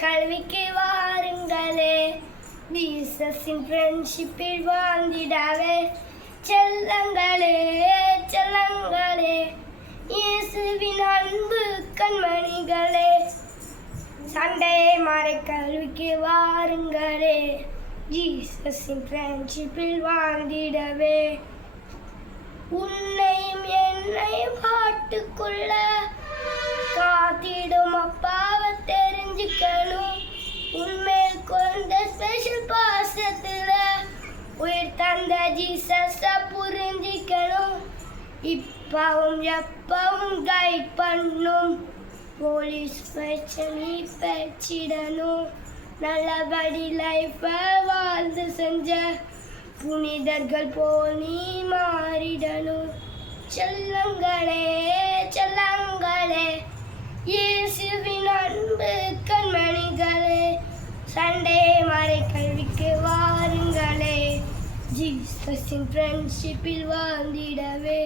கல்விக்கு வாருங்களே. ஜீசஸின் ஃப்ரெண்ட்ஷிப்பில் வாழ்ந்திடவே. செல்லங்களே செல்லங்களே. இயேசுவின் அன்பு கண்மணிகளே. சண்டையை மறை கல்விக்கு வாருங்களே. ஜீசஸின் ஃப்ரெண்ட்ஷிப்பில் வாழ்ந்திடவே. உன்னையும் என்னையும் பாட்டுக்குள் அந்த ஜீசஸ புரிஞ்சிக்கணும். இப்பவும் எப்பவும் கைட் பண்ணும். போலீஸ் பிரச்சனை பேச்சிடணும். நல்லபடி லைஃபை வாழ்ந்து செஞ்ச புனிதர்கள் போல் நீ மாறிடணும். செல்லங்களே செல்லங்களே இயேசுவின் அன்பு கண்மணிகளே சண்டே மறை கல்விக்கு வா. ஜீசஸின் ஃப்ரெண்ட்ஷிப்பில் வாழ்ந்திடவே